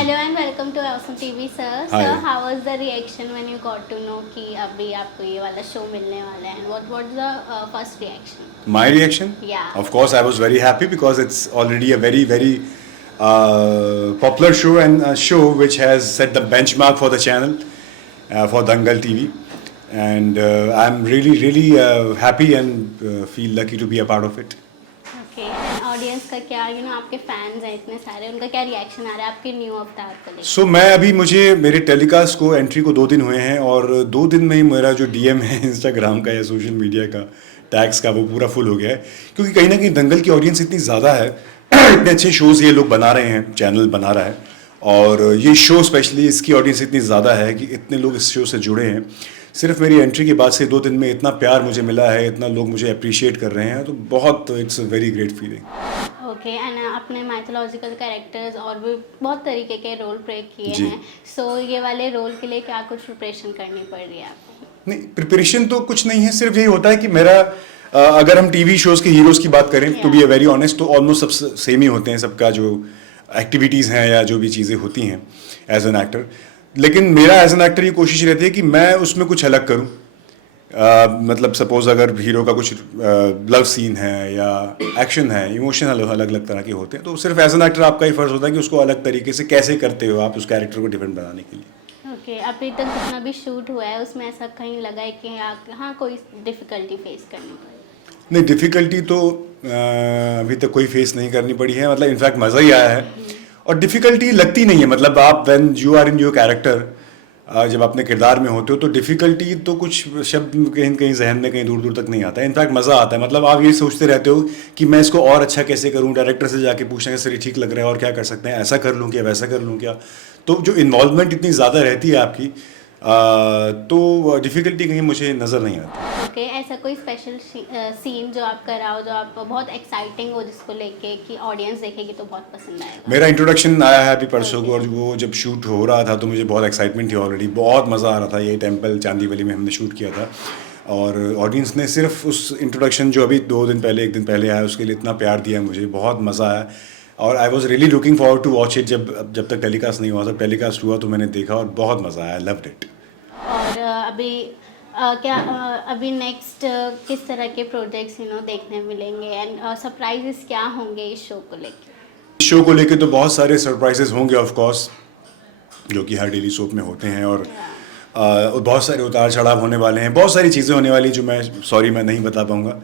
Hello and welcome to Awesome TV, sir. Hi. Sir, how was the reaction when you got to know कि अभी आपको ये वाला show मिलने वाला है? And what was the first reaction? My reaction? Yeah. Of course, I was very happy because it's already a very, very popular show and a show which has set the benchmark for the channel, for Dangal TV. And I'm really, really happy and feel lucky to be a part of it. Okay. And audience का क्या आपके fans हैं इतने सारे, उनका क्या reaction आ रहा है आपके new अवतार को लेकर? So मैं अभी मुझे मेरे टेलीकास्ट को एंट्री को 2 दिन हुए हैं और 2 दिन में ही मेरा जो डीएम है इंस्टाग्राम का या सोशल मीडिया का टैग्स का वो पूरा फुल हो गया है, क्योंकि कहीं ना कहीं दंगल की ऑडियंस इतनी ज़्यादा है इतने अच्छे शोज़ ये लोग बना रहे हैं, चैनल बना रहा है और ये शो स्पेशली इसकी ऑडियंस इतनी ज़्यादा है कि इतने लोग इस शो से जुड़े हैं। सिर्फ मेरी एंट्री के बाद से 2 दिन में इतना प्यार मुझे मिला है, इतना लोग मुझे अप्रिशिएट कर रहे हैं, तो बहुत it's a very great feeling. Okay and आपने माइथोलॉजिकल कैरेक्टर्स और भी बहुत तरीके के रोल प्ले किए जी। हैं, सो ये वाले रोल के लिए क्या कुछ प्रिपरेशन करनी पड़ रही है आपको? नहीं, प्रिपरेशन तो कुछ नहीं है, सिर्फ यही होता है कि मेरा अगर हम टीवी शोज़ के हीरोज़ की बात करें टू बी वेरी ऑनेस्ट तो ऑलमोस्ट सब सेम ही होते हैं, सबका जो एक्टिविटीज़ हैं या जो भी चीज़ें होती हैं एज एन एक्टर। लेकिन मेरा एज एन एक्टर ये कोशिश रहती है कि मैं उसमें कुछ अलग करूं। मतलब सपोज अगर हीरो का कुछ लव सीन है या एक्शन है, इमोशन अलग अलग तरह के होते हैं, तो सिर्फ एज एन एक्टर आपका ही फर्ज होता है कि उसको अलग तरीके से कैसे करते हो आप उस कैरेक्टर को डिफरेंट बनाने के लिए। ओके अभी तक जितना भी शूट हुआ है उसमें ऐसा कहीं लगा है कि हाँ कोई डिफिकल्टी फेस करनी पड़ी? नहीं, डिफ़िकल्टी तो अभी तक कोई फेस नहीं करनी पड़ी है, मतलब इनफैक्ट मज़ा ही आया है और डिफ़िकल्टी लगती नहीं है। मतलब आप when you are in your character, जब अपने किरदार में होते हो तो डिफ़िकल्टी तो कुछ शब्द कहीं कहीं जहन में कहीं दूर दूर तक नहीं आता है। इनफैक्ट मज़ा आता है, मतलब आप ये सोचते रहते हो कि मैं इसको और अच्छा कैसे करूं, डायरेक्टर से जाके पूछना कि सर ये ठीक लग रहा है और क्या कर सकते हैं, ऐसा कर लूं क्या, वैसा कर लूं क्या। तो जो इन्वॉल्वमेंट इतनी ज़्यादा रहती है आपकी, तो डिफ़िकल्टी कहीं मुझे नज़र नहीं आती। ओके ऐसा कोई स्पेशल सीन जो आप कराओ जो आप बहुत एक्साइटिंग हो जिसको लेके कि ऑडियंस देखेगी तो बहुत पसंद आएगा? मेरा इंट्रोडक्शन आया है अभी परसों को और वो जब शूट हो रहा था तो मुझे बहुत एक्साइटमेंट थी, ऑलरेडी बहुत मज़ा आ रहा था। ये टेम्पल चांदीवली में हमने शूट किया था और ऑडियंस ने सिर्फ उस इंट्रोडक्शन जो अभी 2 दिन पहले 1 दिन पहले आया उसके लिए इतना प्यार दिया, मुझे बहुत मज़ा आया और I was really looking forward to watch it. जब तक टेलीकास्ट नहीं हुआ था, टेलीकास्ट हुआ तो मैंने देखा और बहुत मज़ा आया, लव्ड इट। और अभी नेक्स्ट किस तरह के प्रोजेक्ट्स देखने मिलेंगे एंड सरप्राइजेस क्या होंगे इस शो को लेके? इस शो को लेके तो बहुत सारे सरप्राइजेस होंगे ऑफ कोर्स, जो कि हर डेली सोप में होते हैं और बहुत सारे उतार चढ़ाव होने वाले हैं, बहुत सारी चीज़ें होने वाली जो मैं नहीं बता पाऊँगा।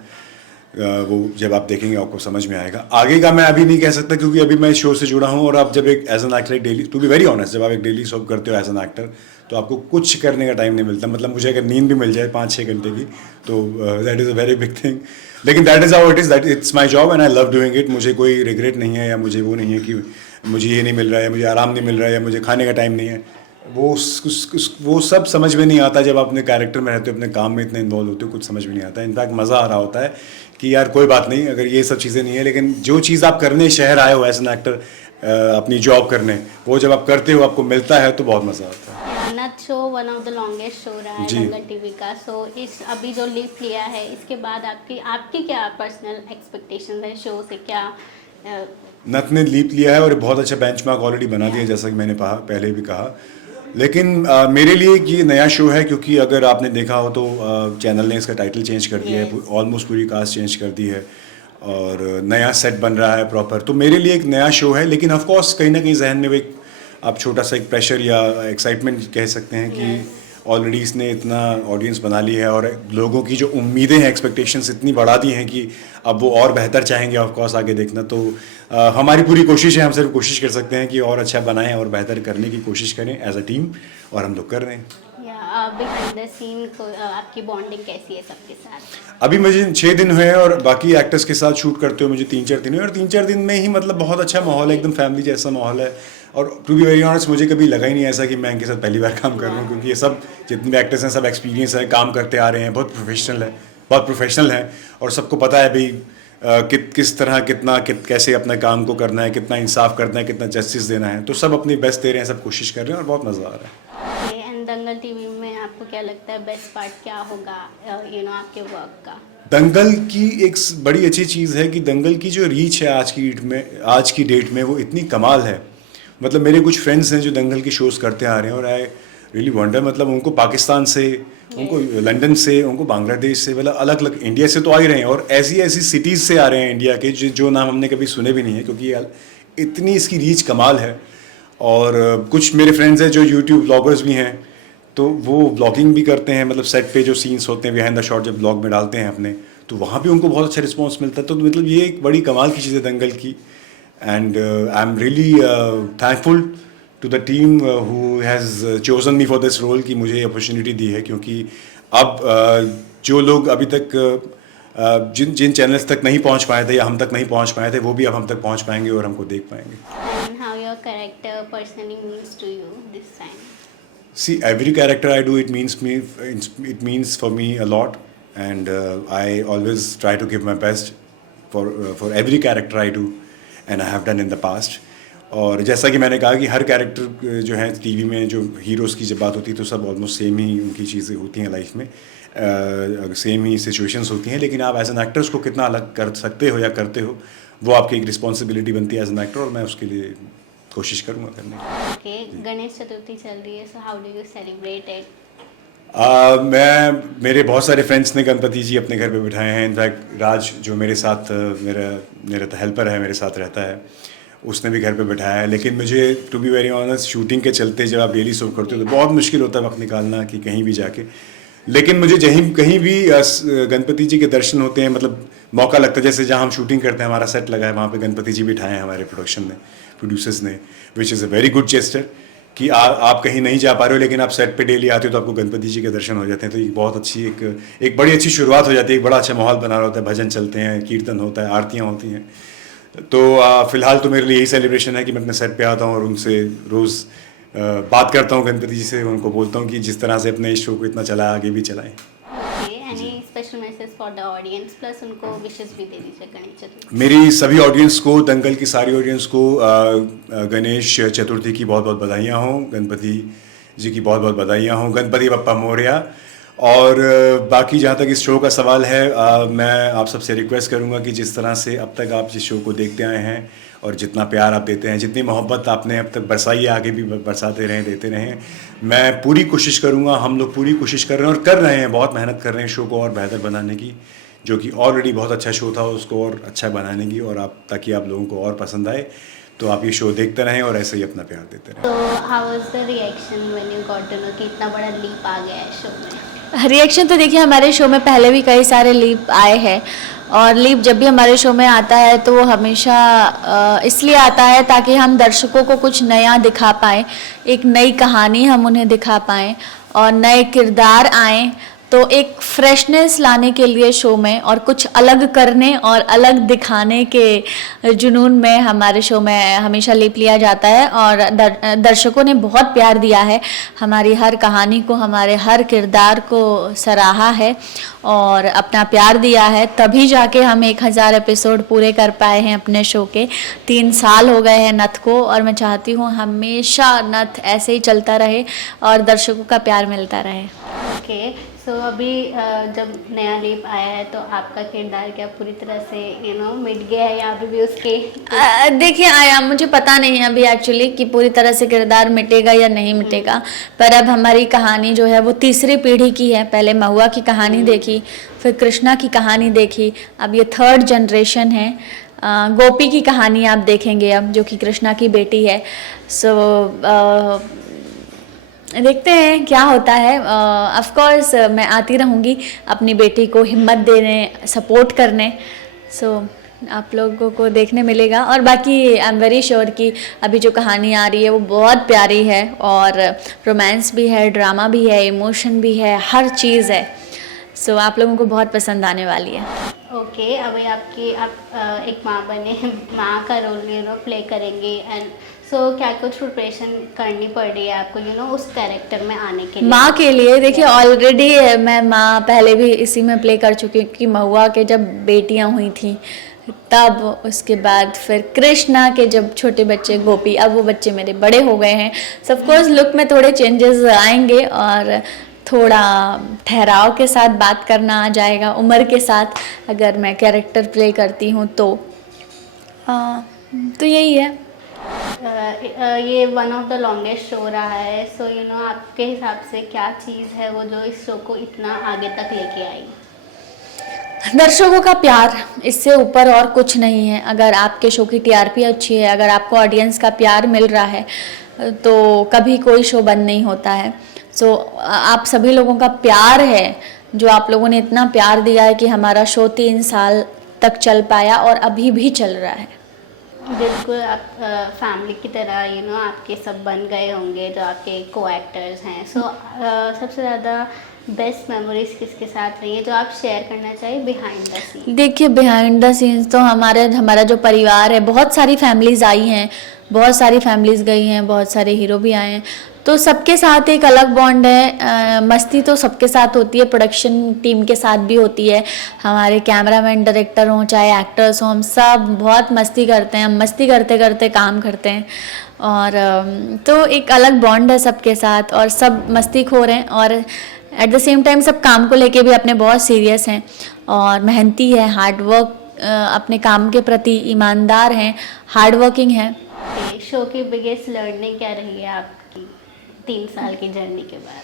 वो जब आप देखेंगे आपको समझ में आएगा। आगे का मैं अभी नहीं कह सकता क्योंकि अभी मैं इस शो से जुड़ा हूँ और आप जब एक as an actor daily, to be very honest, जब आप एक डेली सोप करते हो एज एन एक्टर तो आपको कुछ करने का टाइम नहीं मिलता। मतलब मुझे अगर नींद भी मिल जाए 5-6 घंटे की तो that is a very big thing, लेकिन that is how it is, that it's my job and I love doing it. मुझे कोई रिग्रेट नहीं है या मुझे वो नहीं है कि मुझे ये नहीं मिल रहा है, मुझे आराम नहीं मिल रहा है या मुझे खाने का टाइम नहीं है। वो सब समझ में नहीं आता जब आप अपने कैरेक्टर में रहते हो, अपने काम में इतने इन्वॉल्व होते हो, कुछ समझ में नहीं आता। इनफैक्ट मज़ा आ रहा होता है कि यार कोई बात नहीं, अगर ये सब चीज़ें नहीं है, लेकिन जो चीज़ आप करने शहर आए हो एज एन एक्टर, अपनी जॉब करने, वो जब आप करते हो आपको मिलता है तो बहुत मज़ा आता है। नथ show one of the longest show रहा है दंगल टीवी का, सो इस अभी जो लीव लिया है इसके बाद आपकी क्या पर्सनल एक्सपेक्टेशंस है शो से? क्या नथ ने लीप लिया है और बहुत अच्छा बेंचमार्क ऑलरेडी बना दिया, जैसा कि मैंने पहले भी कहा। लेकिन मेरे लिए ये नया शो है क्योंकि अगर आपने देखा हो तो चैनल ने इसका टाइटल चेंज कर दिया है, ऑलमोस्ट पूरी कास्ट चेंज कर दी है और नया सेट बन रहा है प्रॉपर। तो मेरे लिए एक नया शो है, लेकिन ऑफ कोर्स कहीं ना कहीं जहन में एक आप छोटा सा एक प्रेशर या एक्साइटमेंट कह सकते हैं कि ऑलरेडी इसने इतना ऑडियंस बना ली है और लोगों की जो उम्मीदें हैं, एक्सपेक्टेशंस इतनी बढ़ा दी हैं कि अब वो और बेहतर चाहेंगे ऑफ कोर्स आगे देखना। तो हमारी पूरी कोशिश है, हम सिर्फ कोशिश कर सकते हैं कि और अच्छा बनाएं और बेहतर करने की कोशिश करें एज अ टीम, और हम लोग कर रहे हैं। बिहाइंड द सीन आपकी बॉन्डिंग कैसी है सबके साथ? अभी मुझे 6 दिन हुए हैं और बाकी एक्टर्स के साथ शूट करते हुए मुझे 3-4 दिन हुए और 3-4 दिन में ही मतलब बहुत अच्छा माहौल है, एकदम फैमिली जैसा माहौल है। और टू बी वेरी ऑनेस्ट मुझे कभी लगा ही नहीं ऐसा कि मैं इनके साथ पहली बार काम कर रहा हूँ, क्योंकि ये सब जितने भी एक्टर्स हैं सब एक्सपीरियंस है, काम करते आ रहे हैं, बहुत प्रोफेशनल है और सबको पता है भाई किस तरह कैसे अपने काम को करना है, कितना इंसाफ करना है, कितना जस्टिस देना है। तो सब अपनी बेस्ट दे रहे हैं, सब कोशिश कर रहे हैं और बहुत मज़ा आ रहा है। एंड दंगल टीवी में आपको क्या लगता है बेस्ट पार्ट क्या होगा आपके वर्क का? दंगल की एक बड़ी अच्छी चीज़ है कि दंगल की जो रीच है आज की डेट में वो इतनी कमाल है मतलब मेरे कुछ फ्रेंड्स हैं जो दंगल के शोज़ करते आ रहे हैं और आई रियली वंडर, मतलब उनको पाकिस्तान से, उनको लंदन से, उनको बांग्लादेश से, मतलब अलग अलग, इंडिया से तो आ ही रहे हैं और ऐसी ऐसी सिटीज़ से आ रहे हैं इंडिया के जो नाम हमने कभी सुने भी नहीं है, क्योंकि यार इतनी इसकी रीच कमाल है। और कुछ मेरे फ्रेंड्स हैं जो यूट्यूब ब्लॉगर्स भी हैं, तो वो ब्लॉगिंग भी करते हैं, मतलब सेट पे जो सीन्स होते हैं बिहाइंड द शॉट जब ब्लॉग में डालते हैं अपने, तो वहाँ भी उनको बहुत अच्छा रिस्पॉन्स मिलता है। तो मतलब ये एक बड़ी कमाल की चीज़ है दंगल की, and I am really thankful to the team who has chosen me for this role, कि मुझे अपॉर्चुनिटी दी है, क्योंकि अब जो लोग अभी तक जिन जिन चैनल्स तक नहीं पहुंच पाए थे या हम तक नहीं पहुंच पाए थे, वो भी अब हम तक पहुंच पाएंगे और हमको देख पाएंगे। And how your character personally means to you this time? See, every character I do, it means for me a lot, and I always try to give my best for every character I do, and I have done in the past. और जैसा कि मैंने कहा कि हर character जो है TV में, जो हीरोज़ की जब बात होती है तो सब ऑलमोस्ट सेम ही उनकी चीज़ें होती हैं लाइफ में, सेम ही सिचुएशंस होती हैं, लेकिन आप एज एन एक्टर उसको कितना अलग कर सकते हो या करते हो, वो आपकी एक रिस्पॉन्सिबिलिटी बनती है एज एन एक्टर, और मैं उसके लिए कोशिश करूँगा करने की। Okay, गणेश चतुर्थी चल रही है, so how do you celebrate it? मेरे बहुत सारे फ्रेंड्स ने गणपति जी अपने घर पे बिठाए हैं। इनफैक्ट राज जो मेरे साथ मेरा हेल्पर है, मेरे साथ रहता है, उसने भी घर पे बिठाया है। लेकिन मुझे to be very honest, shooting के चलते जब आप डेली शो करते हो तो बहुत मुश्किल होता है वक्त निकालना कि कहीं भी जाके, लेकिन मुझे कहीं भी गणपति जी के दर्शन होते हैं, मतलब मौका लगता है, जैसे जहाँ हम शूटिंग करते हैं हमारा सेट लगा है वहाँ पे गणपति जी बिठाए हैं हमारे प्रोड्यूसर्स ने, which is a very good gesture, कि आप कहीं नहीं जा पा रहे हो लेकिन आप सेट पे डेली आते हो तो आपको गणपति जी के दर्शन हो जाते हैं। तो एक बहुत अच्छी एक बड़ी अच्छी शुरुआत हो जाती है, एक बड़ा अच्छा माहौल बना रहा होता है, भजन चलते हैं, कीर्तन होता है, आरतियाँ होती हैं। तो फ़िलहाल तो मेरे लिए यही सेलिब्रेशन है कि मैं अपने सेट पे आता हूँ और उनसे रोज़ बात करता हूँ गणपति जी से, उनको बोलता हूँ कि जिस तरह से अपने इस शो को इतना चलाए आगे भी चलाएं। Okay, any special message for the audience, plus उनको विशेष भी दे दीजिए गणेश चतुर्थी। मेरी सभी ऑडियंस को, दंगल की सारी ऑडियंस को गणेश चतुर्थी की बहुत बहुत बधाइयाँ हों, गणपति जी की बहुत बहुत बधाइयाँ हों, गणपति बप्पा मोरया। और बाकी जहाँ तक इस शो का सवाल है, मैं आप सबसे रिक्वेस्ट करूँगा कि जिस तरह से अब तक आप जिस शो को देखते आए हैं और जितना प्यार आप देते हैं, जितनी मोहब्बत आपने अब तक बरसाई है, आगे भी बरसाते रहें, देते रहें। मैं पूरी कोशिश करूँगा, हम लोग पूरी कोशिश कर रहे हैं और कर रहे हैं, बहुत मेहनत कर रहे हैं शो को और बेहतर बनाने की, जो कि ऑलरेडी बहुत अच्छा शो था, उसको और अच्छा बनाने की, और आप ताकि आप लोगों को और पसंद आए। तो आप ये शो देखते रहें और ऐसे ही अपना प्यार देते रहें। So how was the reaction when you got to know कि इतना बड़ा लीप आ गया है शो में? रिएक्शन तो देखिए, हमारे शो में पहले भी कई सारे लीप आए हैं, और लीप जब भी हमारे शो में आता है तो वो हमेशा इसलिए आता है ताकि हम दर्शकों को कुछ नया दिखा पाएँ, एक नई कहानी हम उन्हें दिखा पाएँ और नए किरदार आएँ। तो एक फ्रेशनेस लाने के लिए शो में और कुछ अलग करने और अलग दिखाने के जुनून में हमारे शो में हमेशा लीप लिया जाता है। और दर्शकों ने बहुत प्यार दिया है, हमारी हर कहानी को, हमारे हर किरदार को सराहा है और अपना प्यार दिया है, तभी जाके हम 1000 एपिसोड पूरे कर पाए हैं अपने शो के। 3 साल हो गए हैं नथ को, और मैं चाहती हूँ हमेशा नथ ऐसे ही चलता रहे और दर्शकों का प्यार मिलता रहे। ओके, सो अभी जब नया लीप आया है तो आपका किरदार क्या पूरी तरह से मिट गया है या अभी भी उसके? देखिए आया, मुझे पता नहीं है अभी एक्चुअली कि पूरी तरह से किरदार मिटेगा या नहीं मिटेगा, पर अब हमारी कहानी जो है वो तीसरी पीढ़ी की है। पहले महुआ की कहानी देखी, फिर कृष्णा की कहानी देखी, अब ये 3rd जनरेशन है। गोपी की कहानी आप देखेंगे अब, जो कि कृष्णा की बेटी है। सो देखते हैं क्या होता है। ऑफ कोर्स मैं आती रहूँगी अपनी बेटी को हिम्मत देने, सपोर्ट करने। सो आप लोगों को देखने मिलेगा। और बाकी आई एम वेरी श्योर कि अभी जो कहानी आ रही है वो बहुत प्यारी है, और रोमांस भी है, ड्रामा भी है, इमोशन भी है, हर चीज़ है। सो आप लोगों को बहुत पसंद आने वाली है। ओके, अभी आप एक माँ बने, माँ का रोल प्ले करेंगे, एंड सो क्या कुछ प्रिपरेशन करनी पड़ रही है आपको उस कैरेक्टर में आने के लिए? माँ के लिए देखिए, ऑलरेडी मैं माँ पहले भी इसी में प्ले कर चुकी हूँ कि महुआ के जब बेटियाँ हुई थी तब, उसके बाद फिर कृष्णा के जब छोटे बच्चे गोपी, अब वो बच्चे मेरे बड़े हो गए हैं। सब कोर्स लुक में थोड़े चेंजेस आएंगे और थोड़ा ठहराव के साथ बात करना आ जाएगा उम्र के साथ, अगर मैं कैरेक्टर प्ले करती हूँ तो यही है। ये one of the longest show रहा है, सो यू नो आपके हिसाब से क्या चीज़ है वो जो इस शो को इतना आगे तक लेके आई? दर्शकों का प्यार, इससे ऊपर और कुछ नहीं है। अगर आपके शो की टीआरपी अच्छी है, अगर आपको ऑडियंस का प्यार मिल रहा है, तो कभी कोई शो बंद नहीं होता है। सो आप सभी लोगों का प्यार है, जो आप लोगों ने इतना प्यार दिया है कि हमारा शो 3 साल तक चल पाया और अभी भी चल रहा है। बिल्कुल, आप फैमिली की तरह यू नो आपके सब बन गए होंगे जो आपके को एक्टर्स हैं। सो सबसे ज़्यादा बेस्ट मेमोरीज किसके साथ रही है जो आप शेयर करना चाहिए बिहाइंड द सीन? देखिए, बिहाइंड द सीन्स तो हमारा जो परिवार है, बहुत सारी फैमिलीज आई हैं, बहुत सारी फैमिलीज गई हैं, बहुत सारे हीरो भी आए हैं, तो सबके साथ एक अलग बॉन्ड है। मस्ती तो सबके साथ होती है, प्रोडक्शन टीम के साथ भी होती है। हमारे कैमरामैन, डायरेक्टर हों चाहे एक्टर्स हों, हम सब बहुत मस्ती करते हैं। हम मस्ती करते करते काम करते हैं, और तो एक अलग बॉन्ड है सबके साथ, और सब मस्तीखोर हैं, और एट द सेम टाइम सब काम को लेके भी अपने बहुत सीरियस हैं और मेहनती है, हार्ड वर्क, अपने काम के प्रति ईमानदार हैं, हार्ड वर्किंग हैं। शो की बिगेस्ट लर्निंग क्या रही है आपकी 3 साल की जर्नी के बाद?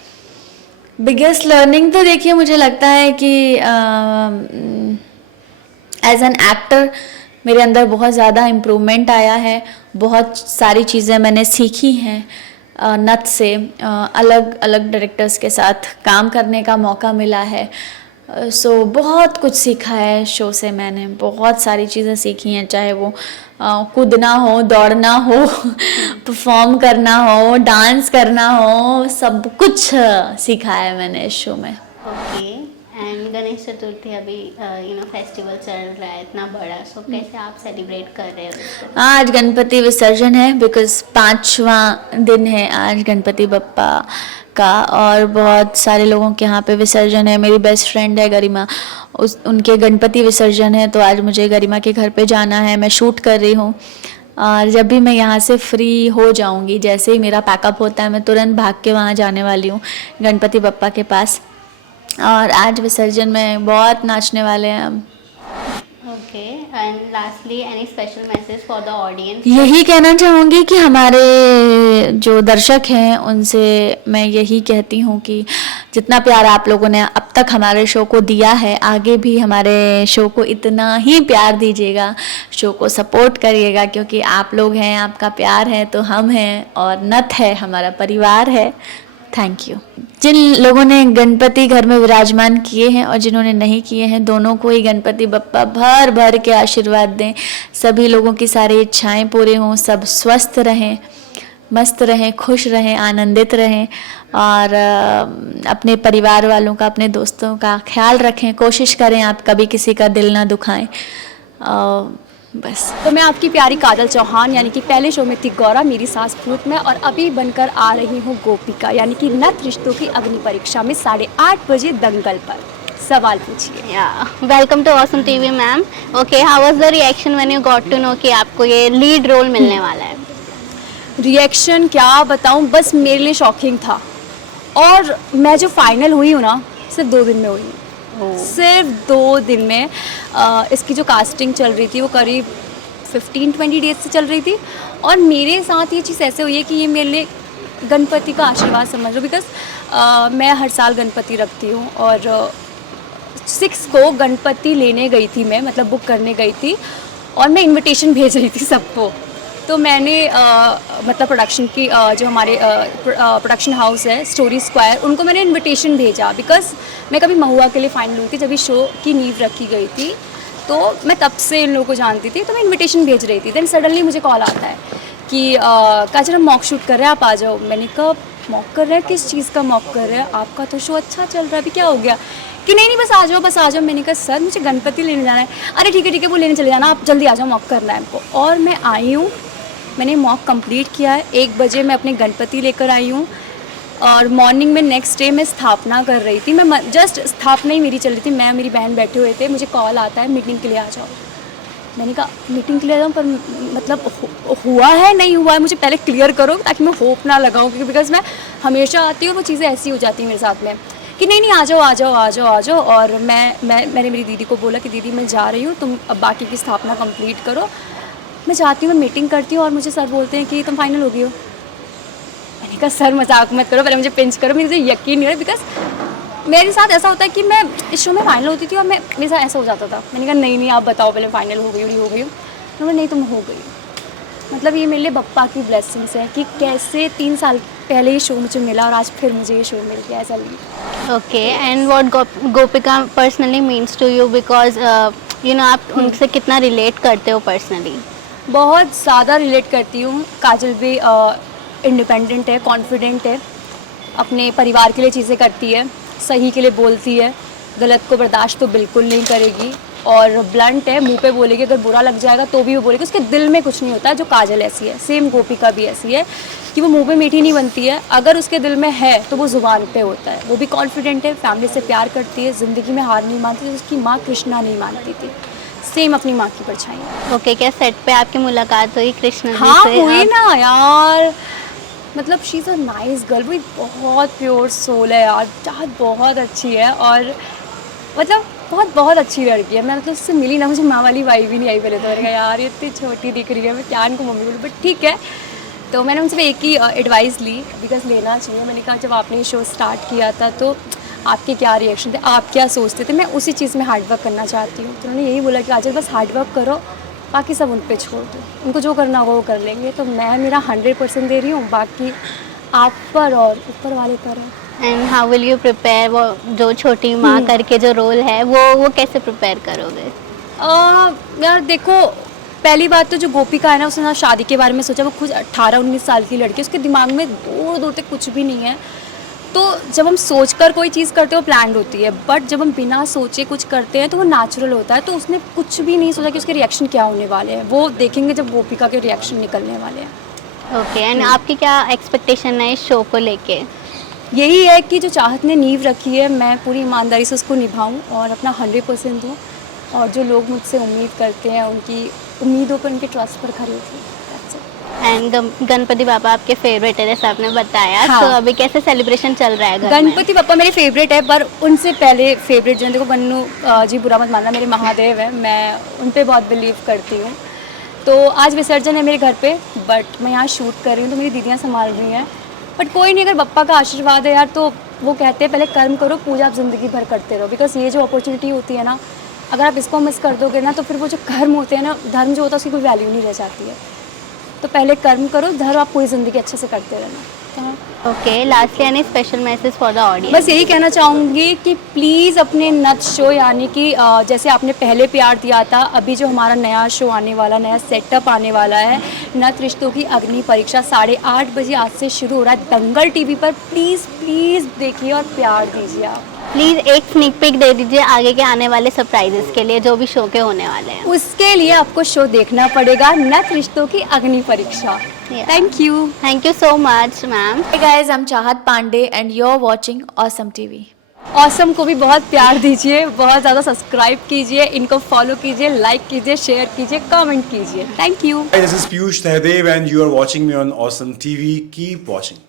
बिगेस्ट लर्निंग तो देखिए, मुझे लगता है कि एज एन एक्टर मेरे अंदर बहुत ज़्यादा इम्प्रूवमेंट आया है। बहुत सारी चीज़ें मैंने सीखी हैं नत से। अलग अलग डायरेक्टर्स के साथ काम करने का मौका मिला है। सो बहुत कुछ सीखा है शो से। मैंने बहुत सारी चीज़ें सीखी हैं, चाहे वो कूदना हो, दौड़ना हो, परफॉर्म करना हो, डांस करना हो, सब कुछ सीखा है मैंने इस शो में। ओके, एंड गणेश चतुर्थी अभी यू नो फेस्टिवल चल रहा है इतना बड़ा, सो कैसे आप सेलिब्रेट कर रहे हो उसको? आज गणपति विसर्जन है, बिकॉज 5वां दिन है आज गणपति बप्पा का, और बहुत सारे लोगों के यहाँ पे विसर्जन है। मेरी बेस्ट फ्रेंड है गरिमा, उनके गणपति विसर्जन है, तो आज मुझे गरिमा के घर पे जाना है। मैं शूट कर रही हूँ, और जब भी मैं यहाँ से फ्री हो जाऊँगी, जैसे ही मेरा पैकअप होता है, मैं तुरंत भाग के वहाँ जाने वाली हूँ गणपति बप्पा के पास। और आज विसर्जन में बहुत नाचने वाले हैं हम। Okay, and lastly any special message for the audience? यही कहना चाहूँगी कि हमारे जो दर्शक हैं उनसे मैं यही कहती हूँ कि जितना प्यार आप लोगों ने अब तक हमारे शो को दिया है, आगे भी हमारे शो को इतना ही प्यार दीजिएगा, शो को सपोर्ट करिएगा, क्योंकि आप लोग हैं, आपका प्यार है तो हम हैं, और नत है हमारा परिवार है। Thank you. जिन लोगों ने गणपति घर में विराजमान किए हैं और जिन्होंने नहीं किए हैं, दोनों को ही गणपति बप्पा भर भर के आशीर्वाद दें। सभी लोगों की सारी इच्छाएं पूरी हों, सब स्वस्थ रहें, मस्त रहें, खुश रहें, आनंदित रहें, और अपने परिवार वालों का, अपने दोस्तों का ख्याल रखें। कोशिश करें आप कभी किसी का दिल ना दुखाएं। बस। तो मैं आपकी प्यारी काजल चौहान, यानी कि पहले शो में थी गौरा मेरी सास भूत में, और अभी बनकर आ रही हूँ गोपिका, यानी कि नत रिश्तों की अग्नि परीक्षा में 8:30 बजे दंगल पर। सवाल पूछिए। Welcome to awesome TV ma'am. Okay, how was the reaction when you got to know कि आपको ये लीड रोल मिलने वाला है? रिएक्शन क्या बताऊँ, बस मेरे लिए शॉकिंग था। और मैं जो फाइनल हुई हूँ ना, सिर्फ 2 दिन में हुई हूँ। सिर्फ 2 दिन में। इसकी जो कास्टिंग चल रही थी वो करीब 15-20 डेज से चल रही थी, और मेरे साथ ये चीज़ ऐसे हुई है कि ये मेरे लिए गणपति का आशीर्वाद समझ लो। बिकॉज मैं हर साल गणपति रखती हूँ, और 6 को गणपति लेने गई थी मैं, मतलब बुक करने गई थी, और मैं इनविटेशन भेज रही थी सबको। तो मैंने मतलब प्रोडक्शन की जो हमारे प्रोडक्शन हाउस है स्टोरी स्क्वायर, उनको मैंने इनविटेशन भेजा, बिकॉज मैं कभी महुआ के लिए फाइनल हुई थी, जब इस शो की नींव रखी गई थी, तो मैं तब से इन लोगों को जानती थी, तो मैं इनविटेशन भेज रही थी। देन सडनली मुझे कॉल आता है कि काजल हम मॉक शूट कर रहे हैं, आप आ जाओ। मैंने कहा मॉक कर रहे हैं, किस चीज़ का मॉक कर रहे हैं? आपका तो शो अच्छा चल रहा है, अभी क्या हो गया? कि नहीं बस आ जाओ, बस आ जाओ। मैंने कहा सर मुझे गणपति लेने जाना है। अरे ठीक है वो लेने चले जाना, आप जल्दी आ जाओ, मॉक करना है हमको। और मैं आई हूँ, मैंने मॉक कंप्लीट किया है। 1 बजे मैं अपने गणपति लेकर आई हूँ, और मॉर्निंग में नेक्स्ट डे मैं स्थापना कर रही थी। मैं जस्ट स्थापना ही मेरी चल रही थी, मैं मेरी बहन बैठे हुए थे, मुझे कॉल आता है मीटिंग के लिए आ जाओ। मैंने कहा मीटिंग के लिए आ जाऊँ, पर मतलब हुआ है नहीं हुआ है मुझे पहले क्लियर करो, ताकि मैं होप ना लगाऊँ, क्योंकि बिकॉज मैं हमेशा आती हूँ, वो चीज़ें ऐसी हो जाती हैं मेरे साथ में कि नहीं आ जाओ। और मैंने मेरी दीदी को बोला कि दीदी मैं जा रही हूँ, तुम अब बाकी की स्थापना कंप्लीट करो। मैं जाती हूँ, मैं मीटिंग करती हूँ और मुझे सर बोलते हैं कि तुम फाइनल हो गई हो। मैंने कहा सर मजाक मत करो, पहले मुझे पिंच करो, मुझे यकीन नहीं हो रहा बिकॉज मेरे साथ ऐसा होता है कि मैं इस शो में फाइनल होती थी और मेरे साथ ऐसा हो जाता था। मैंने कहा नहीं आप बताओ पहले फाइनल हो गई हो गई हो। उन्होंने नहीं तुम हो गई। मतलब ये मेरे लिए बप्पा की ब्लेसिंग्स है कि कैसे 3 साल पहले ये शो मुझे मिला और आज फिर मुझे ये शो मिल गया, ऐसा लगी। Okay, and what Gopika personally means to you, because you know आप उनसे कितना रिलेट करते हो पर्सनली? बहुत ज़्यादा रिलेट करती हूँ। काजल भी इंडिपेंडेंट है, कॉन्फिडेंट है, अपने परिवार के लिए चीज़ें करती है, सही के लिए बोलती है, गलत को बर्दाश्त तो बिल्कुल नहीं करेगी और ब्लंट है, मुंह पे बोलेगी, अगर बुरा लग जाएगा तो भी वो बोलेगी, उसके दिल में कुछ नहीं होता है। जो काजल ऐसी है, सेम गोपिका भी ऐसी है कि वो मुंह पे मीठी नहीं बनती है, अगर उसके दिल में है तो वो ज़ुबान पे होता है। वो भी कॉन्फिडेंट है, फैमिली से प्यार करती है, ज़िंदगी में हार नहीं मानती, उसकी माँ कृष्णा नहीं मानती थी, सेम अपनी माँ की परछाई है। ओके, क्या सेट पे आपकी मुलाकात हुई कृष्ण जी हाँ से? हुई ना यार, मतलब she is a nice girl, वो बहुत प्योर सोल है यार, चाहत बहुत अच्छी है और मतलब बहुत अच्छी लड़की है। मैं मतलब उससे मिली ना, मुझे माँ वाली वाइब भी नहीं आई पहले तो। मैंने कहा यार ये इतनी छोटी दिख रही है, मैं क्या इनको मम्मी बोलूँ, बट ठीक है। तो मैंने उनसे एक ही एडवाइस ली, बिकॉज लेना चाहिए। मैंने कहा जब आपने ये शो स्टार्ट किया था तो आपके क्या रिएक्शन थे, आप क्या सोचते थे, मैं उसी चीज़ में हार्डवर्क करना चाहती हूँ। तो उन्होंने यही बोला कि आजकल बस हार्डवर्क करो, बाकी सब उन पे छोड़ दो, उनको जो करना होगा वो कर लेंगे। तो मैं मेरा 100% दे रही हूँ, बाकी आप पर और ऊपर वाले पर है। And how will you prepare, वो जो छोटी माँ करके जो रोल है वो कैसे प्रिपेयर करोगे? यार देखो, पहली बात तो जो गोपिका है ना, उसने ना शादी के बारे में सोचा। वो खुद 18-19 साल की लड़की है, उसके दिमाग में दूर दूर तक कुछ भी नहीं है। तो जब हम सोचकर कोई चीज़ करते हैं वो प्लान्ड होती है, बट जब हम बिना सोचे कुछ करते हैं तो वो नेचुरल होता है। तो उसने कुछ भी नहीं सोचा कि उसके रिएक्शन क्या होने वाले हैं, वो देखेंगे जब गोपिका के रिएक्शन निकलने वाले हैं। ओके, एंड आपकी क्या एक्सपेक्टेशन है इस शो को लेके? यही है कि जो चाहत ने नींव रखी है, मैं पूरी ईमानदारी से उसको निभाऊं और अपना 100% दूँ, और जो लोग मुझसे उम्मीद करते हैं उनकी उम्मीदों पर, उनके ट्रस्ट पर खरी उतरूं। एंड गणपति बाबा आपके फेवरेट है जैसे आपने बताया। हाँ। तो अभी कैसे सेलिब्रेशन चल रहा है घर में? गणपति बप्पा मेरे फेवरेट है, पर उनसे पहले फेवरेट जो है, देखो बन्नू जी बुरा मत मानना, मेरे महादेव है, मैं उन पर बहुत बिलीव करती हूँ। तो आज विसर्जन है मेरे घर पे, बट मैं यहाँ शूट कर रही हूँ तो मेरी दीदियाँ संभाल रही हैं। बट कोई नहीं, अगर बप्पा का आशीर्वाद है यार, तो वो कहते हैं पहले कर्म करो, पूजा आप ज़िंदगी भर करते रहो। बिकॉज ये जो अपॉर्चुनिटी होती है ना, अगर आप इसको मिस कर दोगे ना, तो फिर वो जो कर्म होते हैं ना, धर्म जो होता है उसकी कोई वैल्यू नहीं रह जाती है। तो पहले कर्म करो, धर्म आप पूरी ज़िंदगी अच्छे से करते रहना। Okay, lastly any special message for the audience? बस यही कहना चाहूँगी कि प्लीज़ अपने नथ शो, यानी कि जैसे आपने पहले प्यार दिया था, अभी जो हमारा नया शो आने वाला, नया सेटअप आने वाला है, नथ रिश्तों की अग्नि परीक्षा, 8:30 बजे आज से शुरू हो रहा है दंगल टीवी पर। प्लीज़ देखिए और प्यार दीजिए आप। प्लीज़ एक स्नीक पिक दे दीजिए आगे के आने वाले सरप्राइजेस के लिए जो भी शो के होने वाले हैं। उसके लिए आपको शो देखना पड़ेगा, नथ रिश्तों की अग्नि परीक्षा। Thank you so much ma'am. Hey guys, I'm Chahat Pandey and you're watching Awesome TV. Awesome को भी बहुत प्यार दीजिए, बहुत ज़्यादा सब्सक्राइब कीजिए, इनको फॉलो कीजिए, लाइक कीजिए, शेयर कीजिए, कमेंट कीजिए। Thank you. Hi, this is Piyush Sahadev and you are watching me on Awesome TV. Keep watching.